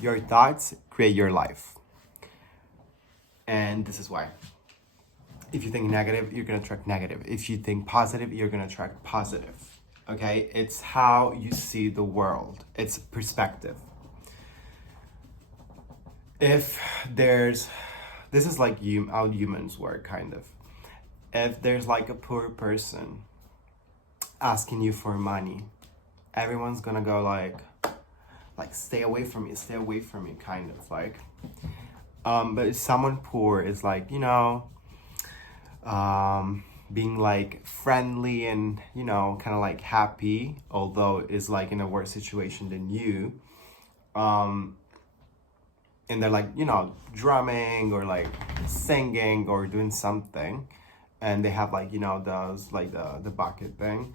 Your thoughts create your life. And this is why. If you think negative, you're gonna attract negative. If you think positive, you're gonna attract positive. Okay? It's how you see the world. It's perspective. If there's, this is like how humans work, kind of. If there's like a poor person asking you for money, everyone's gonna go like stay away from me, kind of like. But if someone poor is like, being like friendly and, kind of like happy, although is like in a worse situation than you, and they're like, drumming or like singing or doing something, and they have like, those like the bucket thing,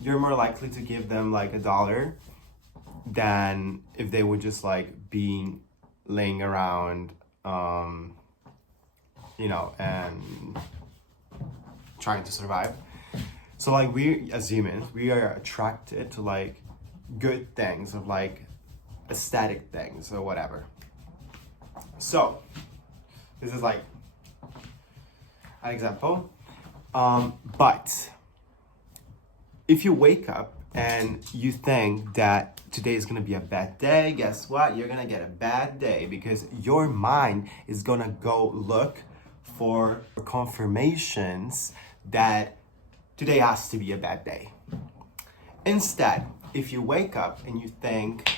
you're more likely to give them like $1 than if they would just like being laying around, and trying to survive. So like we as humans, we are attracted to like good things, of like aesthetic things or whatever. So this is like an example. But if you wake up and you think that today is gonna be a bad day, guess what? You're gonna get a bad day, because your mind is gonna go look for confirmations that today has to be a bad day. Instead, if you wake up and you think,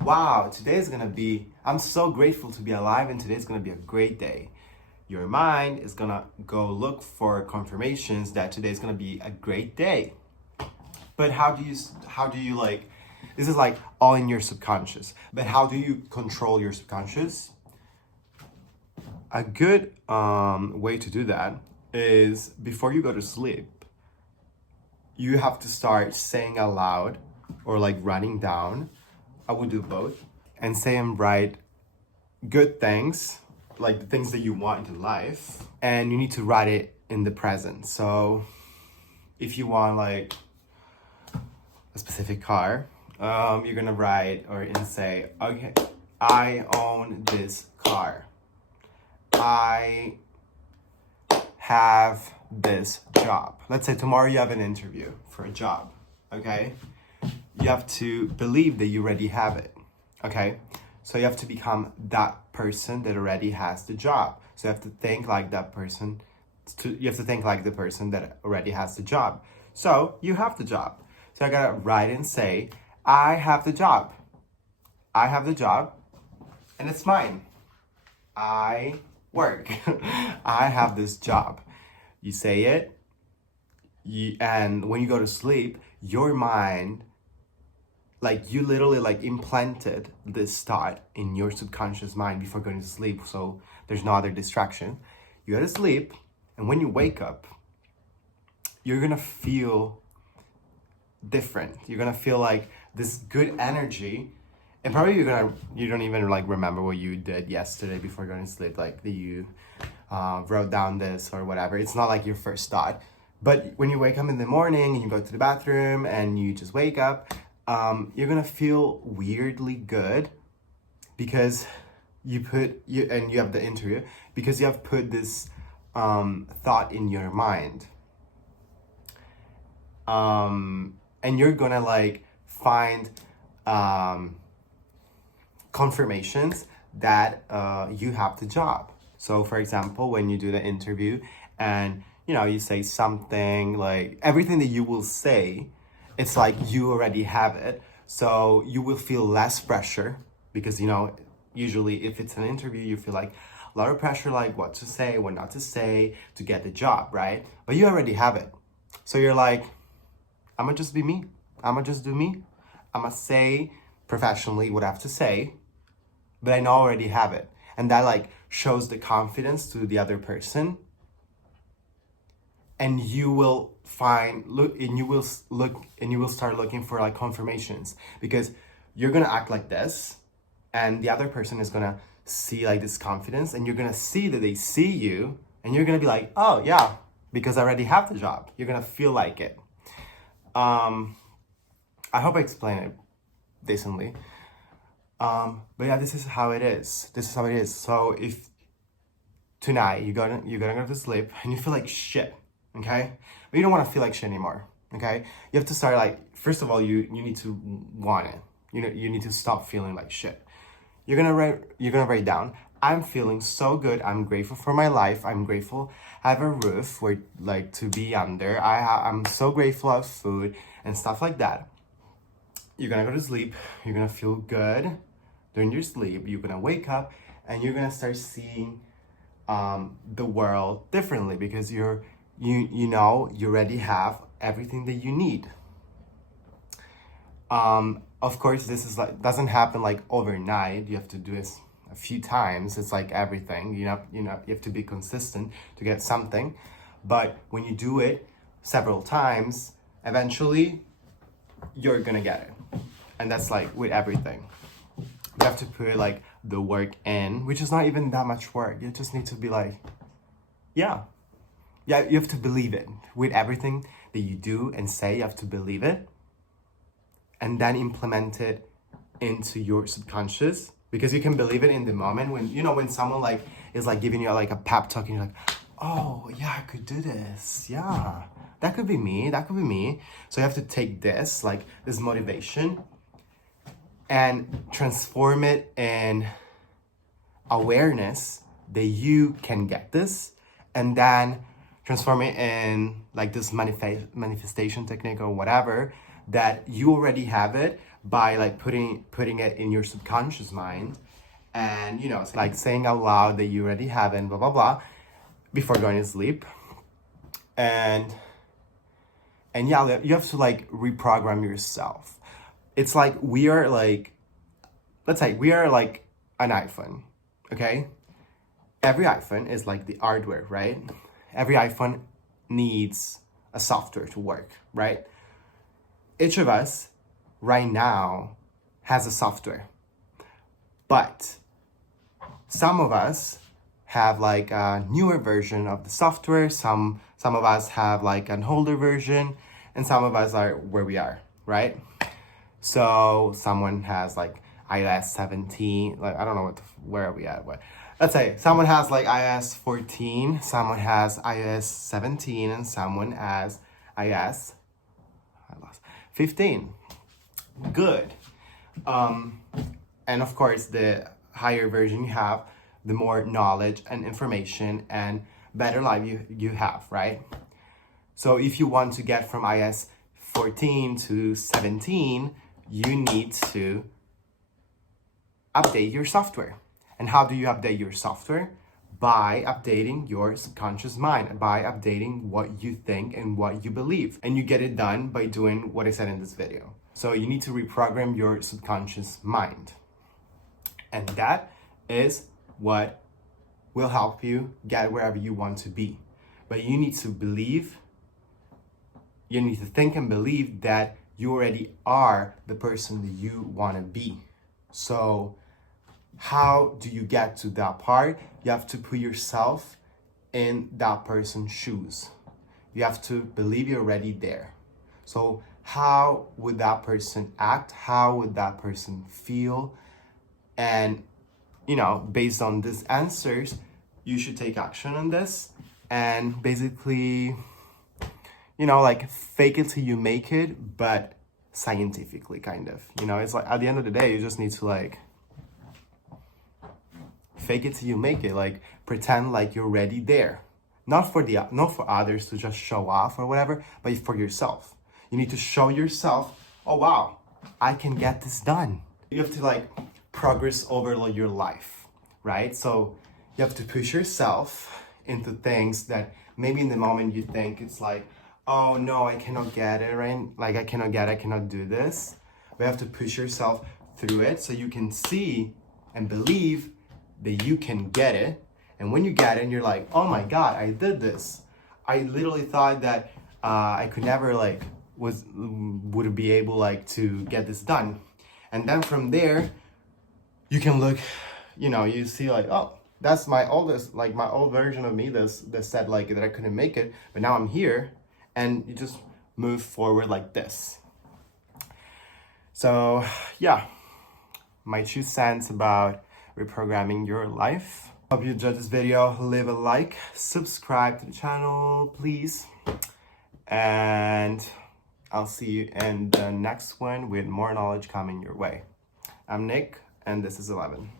wow, today is gonna be, I'm so grateful to be alive and today is gonna be a great day, your mind is gonna go look for confirmations that today is gonna be a great day. But how do you like, this is like all in your subconscious, but how do you control your subconscious? A good way to do that is, before you go to sleep, you have to start saying aloud or like writing down. I would do both, and say and write good things, like the things that you want in life, and you need to write it in the present. So if you want like a specific car, you're gonna write and say, okay, I own this car. I have this job. Let's say tomorrow you have an interview for a job, okay? You have to believe that you already have it, okay? So you have to become that person that already has the job. So you have to think like that person. You have to think like the person that already has the job. So you have the job. So I gotta write and say, I have the job. I have the job, and it's mine. I work. I have this job. You say it, and when you go to sleep, your mind, like you literally like implanted this thought in your subconscious mind before going to sleep, so there's no other distraction. You go to sleep, and when you wake up, you're gonna feel different. You're gonna feel like this good energy, and probably you don't even like remember what you did yesterday before going to sleep, like that you wrote down this or whatever. It's not like your first thought. But when you wake up in the morning and you go to the bathroom and you just wake up, you're gonna feel weirdly good, because you have the interview, because you have put this thought in your mind. And you're gonna like find confirmations that you have the job. So for example, when you do the interview and you say something, like everything that you will say, it's like you already have it. So you will feel less pressure, because usually if it's an interview, you feel like a lot of pressure, like what to say, what not to say to get the job, right? But you already have it. So you're like, I'm gonna just be me. I'm gonna just do me. I'm gonna say professionally what I have to say, but I know I already have it. And that like shows the confidence to the other person. And you will start looking for like confirmations, because you're gonna act like this, and the other person is gonna see like this confidence, and you're gonna see that they see you, and you're gonna be like, oh yeah, because I already have the job. You're gonna feel like it. I hope I explained it decently. But yeah, this is how it is. This is how it is. So if tonight you're gonna go to sleep and you feel like shit, okay? But you don't want to feel like shit anymore, okay? You have to start like, first of all, you need to want it. You need to stop feeling like shit. You're gonna write down, I'm feeling so good. I'm grateful for my life. I'm grateful I have a roof where like to be under. I'm so grateful I have food and stuff like that. You're gonna go to sleep. You're gonna feel good during your sleep. You're gonna wake up and you're gonna start seeing the world differently because you already have everything that you need. Of course, this is like doesn't happen like overnight. You have to do this a few times. It's like everything. You have to be consistent to get something. But when you do it several times, eventually you're gonna get it. And that's like with everything. You have to put like the work in, which is not even that much work. You just need to be like, yeah, you have to believe it. With everything that you do and say, you have to believe it and then implement it into your subconscious, because you can believe it in the moment when someone like is like giving you like a pep talk and you're like, oh yeah, I could do this. Yeah, that could be me. So you have to take this motivation and transform it in awareness that you can get this, and then transform it in like this manifestation technique or whatever, that you already have it by like putting it in your subconscious mind, and like saying out loud that you already have it and blah blah blah before going to sleep. And yeah, you have to like reprogram yourself. It's like let's say we are like an iPhone, okay? Every iPhone is like the hardware, right? Every iPhone needs a software to work, right? Each of us right now has a software, but some of us have like a newer version of the software. Some of us have like an older version, and some of us are where we are, right? So someone has like iOS 17, like I don't know where are we at, but let's say someone has like iOS 14, someone has iOS 17, and someone has iOS 15. Good. And of course, the higher version you have, the more knowledge and information and better life you have, right? So if you want to get from iOS 14 to 17, you need to update your software. And how do you update your software? By updating your subconscious mind, by updating what you think and what you believe. And you get it done by doing what I said in this video. So you need to reprogram your subconscious mind. And that is what will help you get wherever you want to be. But you need to believe, you need to think and believe that you already are the person that you want to be. So how do you get to that part? You have to put yourself in that person's shoes. You have to believe you're already there. So how would that person act? How would that person feel? And, based on these answers, you should take action on this and basically, like fake it till you make it, but scientifically kind of. It's like at the end of the day, you just need to like fake it till you make it, like pretend like you're already there. Not for others to just show off or whatever, but for yourself. You need to show yourself, oh wow, I can get this done. You have to like progress over like your life, right? So you have to push yourself into things that maybe in the moment you think it's like, oh no, I cannot get it, right? Like I cannot do this. But you have to push yourself through it so you can see and believe that you can get it. And when you get it and you're like, oh my God, I did this. I literally thought that I could never would be able like to get this done. And then from there, you can look, you see like, oh, that's my old version of me that said like that I couldn't make it, but now I'm here, and you just move forward like this. So yeah, my 2 cents about reprogramming your life. Hope you enjoyed this video. Leave a like, subscribe to the channel, please. And I'll see you in the next one with more knowledge coming your way. I'm Nick, and this is 11.